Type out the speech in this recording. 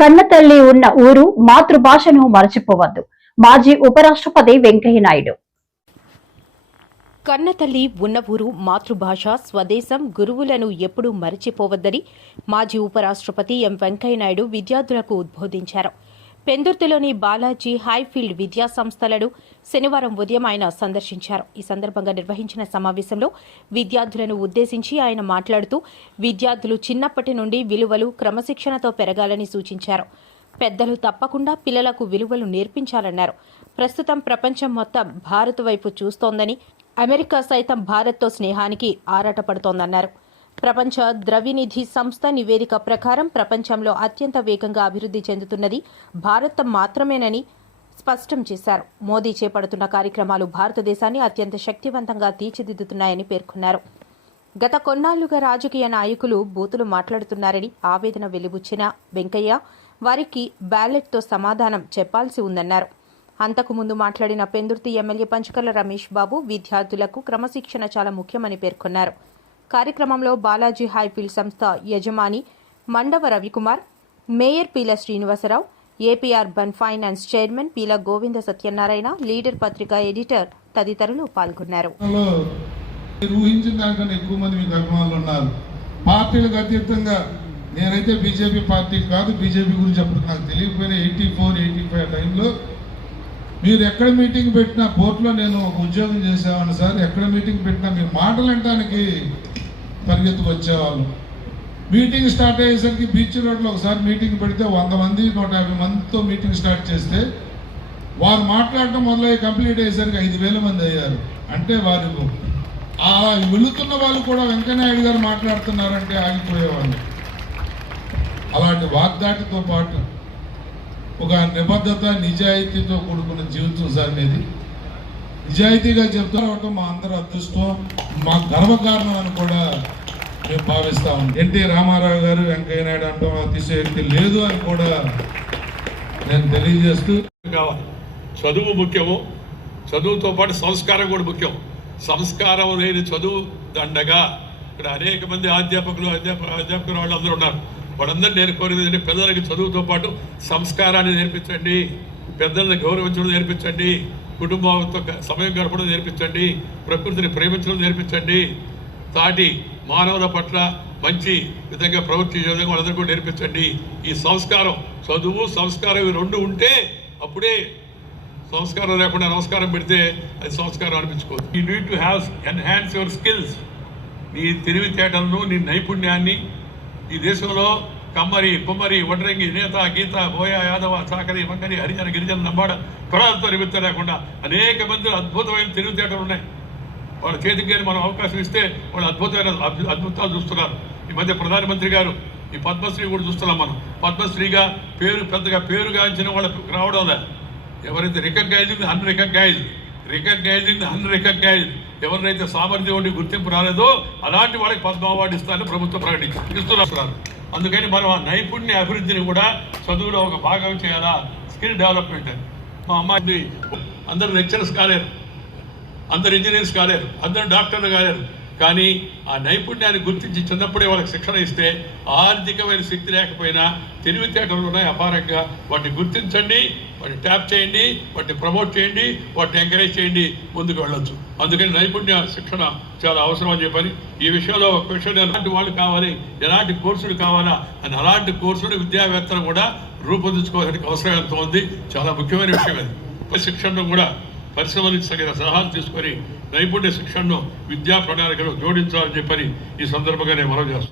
కన్నతల్లి ఉన్న ఊరు మాతృభాషను మరచిపోవద్దు. మాజీ ఉపరాష్ట్రపతి వెంకయ్య నాయుడు కన్నతల్లి ఉన్న ఊరు మాతృభాష స్వదేశం గురువులను ఎప్పుడూ మరచిపోవద్దని మాజీ ఉపరాష్ట్రపతి ఎం వెంకయ్యనాయుడు విద్యార్థులకు ఉద్బోధించారు. పెందుర్తిలోని బాలాజీ హైఫీల్డ్ విద్యా సంస్థలను శనివారం ఉదయం ఆయన సందర్శించారు. ఈ సందర్భంగా నిర్వహించిన సమావేశంలో విద్యార్థులను ఉద్దేశించి ఆయన మాట్లాడుతూ విద్యార్థులు చిన్నప్పటి నుండి విలువలు క్రమశిక్షణతో పెరగాలని సూచించారు. పెద్దలు తప్పకుండా పిల్లలకు విలువలు నేర్పించాలన్నారు. ప్రస్తుతం ప్రపంచం మొత్తం భారత్ వైపు చూస్తోందని అమెరికా సైతం భారత్తో స్నేహానికి ఆరాటపడుతోందన్నారు. ప్రపంచ ద్రవ్యనిధి సంస్థ నివేదిక ప్రకారం ప్రపంచంలో అత్యంత వేగంగా అభివృద్ధి చెందుతున్నది భారత్ మాత్రమేనని స్పష్టం చేశారు. మోదీ చేపడుతున్న కార్యక్రమాలు భారతదేశాన్ని అత్యంత శక్తివంతంగా తీర్చిదిద్దుతున్నాయని పేర్కొన్నారు. గత కొన్నాళ్ళుగా రాజకీయ నాయకులు బూతులు మాట్లాడుతున్నారని ఆవేదన వెలిబుచ్చిన వెంకయ్య వారికి బ్యాలెట్తో సమాధానం చెప్పాల్సి ఉందన్నారు. అంతకుముందు మాట్లాడిన పెందుర్తి ఎమ్మెల్యే పంచకర్ల రమేష్ బాబు విద్యార్థులకు క్రమశిక్షణ చాలా ముఖ్యమని పేర్కొన్నారు. కార్యక్రమంలో బాలాజీ హైఫీల్డ్ సంస్థ యజమాని Mandava Ravikumar mayor Peela Srinivasarao APR bun finance chairman Peela Govinda Satyanarayana leader పత్రిక ఎడిటర్ తదితరులు పాల్గొన్నారు. మీరు ఊహించిన దానికన్నా ఎక్కువ మంది మీకు అభిమానులు ఉన్నారు. పార్టీలకు అతీతంగా నేనైతే బీజేపీ పార్టీ కాదు బీజేపీ గురించి అప్పుడు నాకు తెలియకపోయినా ఎయిటీ ఫోర్ ఎయిటీ ఫైవ్ టైంలో మీరు ఎక్కడ మీటింగ్ పెట్టినా బోర్డులో నేను ఒక ఉద్యోగం చేసేవాడిని సార్ ఎక్కడ మీటింగ్ పెట్టినా మీ మాటలు వినడానికి పరిగెత్తుకు వచ్చేవాళ్ళు. మీటింగ్ స్టార్ట్ అయ్యేసరికి బీచ్ రోడ్లో ఒకసారి మీటింగ్ పెడితే వంద మంది నూట యాభై మందితో మీటింగ్ స్టార్ట్ చేస్తే వారు మాట్లాడటం మొదలయ్యి కంప్లీట్ అయ్యేసరికి ఐదు వేల మంది అయ్యారు. అంటే వారు అలా వెళుతున్న వాళ్ళు కూడా వెంకయ్యనాయుడు గారు మాట్లాడుతున్నారంటే ఆగిపోయేవాళ్ళు. అలాంటి వాగ్దాటితో పాటు ఒక నిబద్ధత నిజాయితీతో కూడుకున్న జీవితం సార్ మీది నిజాయితీగా చెప్తారు మా అందరి అదృష్టం మా గర్వకారణం అని కూడా భావిస్తా ఉంది. ఎన్టీ రామారావు గారు వెంకయ్య నాయుడు అంటాం అతిశయక్తి లేదు అని కూడా నేను తెలియజేస్తూ కావాలి. చదువు ముఖ్యము. చదువుతో పాటు సంస్కారం కూడా ముఖ్యం. సంస్కారం లేని చదువు దండగా. ఇక్కడ అనేక మంది అధ్యాపకులు అధ్యాప అధ్యాపకులు వాళ్ళు అందరూ ఉన్నారు. వాళ్ళందరూ నేను కోరేది పిల్లలకి చదువుతో పాటు సంస్కారాన్ని నేర్పించండి. పెద్దలను గౌరవించడం నేర్పించండి. కుటుంబంతో సమయం గడపడం నేర్పించండి. ప్రకృతిని ప్రేమించడం నేర్పించండి. దాటి మానవుల పట్ల మంచి విధంగా ప్రవర్తించే విధంగా వాళ్ళందరూ కూడా నేర్పించండి. ఈ సంస్కారం చదువు సంస్కారం ఇవి రెండు ఉంటే అప్పుడే సంస్కారం లేకుండా నమస్కారం పెడితే అది సంస్కారం అనిపించుకోదు. You need to have enhance your skills నీ తెలివితేటలను నీ నైపుణ్యాన్ని ఈ దేశంలో కమ్మరి కుమ్మరి వడ్రంగి నేత గీత బోయ యాదవ చాకరి మంగరి హరిజన గిరిజన నంబాడ కులాలతో నిమిత్తం లేకుండా అనేక మంది అద్భుతమైన తెలివితేటలు ఉన్నాయి. వాళ్ళ చేతికి కానీ మనం అవకాశం ఇస్తే వాళ్ళు అద్భుతమైన అద్భుతాలు చూస్తున్నారు. ఈ మధ్య ప్రధానమంత్రి గారు ఈ పద్మశ్రీ కూడా చూస్తున్నాం మనం. పద్మశ్రీగా పేరు పెద్దగా పేరుగాంచిన వాళ్ళకి రావడం లేదు. ఎవరైతే recognising unrecognise recognising unrecognise ఎవరినైతే సామర్థ్యం ఉండి గుర్తింపు రాలేదో అలాంటి వాళ్ళకి పద్మ అవార్డు ఇస్తారని ప్రభుత్వం ప్రకటించింది ఇస్తున్నారు అందుకని మనం ఆ నైపుణ్య అభివృద్ధిని కూడా చదువులో ఒక భాగం చేయాలా? స్కిల్ డెవలప్మెంట్ అని. మా అమ్మాయి అందరూ లెక్చరర్స్ కాలేరు. అందరు ఇంజనీర్స్ కాలేరు అందరు డాక్టర్లు కాలేరు. కానీ ఆ నైపుణ్యాన్ని గుర్తించి చిన్నప్పుడే వాళ్ళకి శిక్షణ ఇస్తే ఆర్థికమైన శక్తి లేకపోయినా తెలివితేటలు ఉన్నాయి అపారంగా. వాటిని గుర్తించండి వాటిని ట్యాప్ చేయండి వాటిని ప్రమోట్ చేయండి వాటిని ఎంకరేజ్ చేయండి ముందుకు వెళ్ళొచ్చు. అందుకని నైపుణ్య శిక్షణ చాలా అవసరం అని చెప్పని ఈ విషయంలో ఒక విషయం ఎలాంటి వాళ్ళు కావాలి ఎలాంటి కోర్సులు కావాలా అని అలాంటి కోర్సులు విద్యావేత్తలు కూడా రూపొందించుకోవడానికి అవసరం ఎంత ఉంది. చాలా ముఖ్యమైన విషయం అది. శిక్షణను కూడా పరిశ్రమలకు తగిన సలహాలు తీసుకొని నైపుణ్య శిక్షణను విద్యా ప్రణాళికలో జోడించాలని చెప్పని ఈ సందర్భంగా నేను మనం చేస్తున్నాను.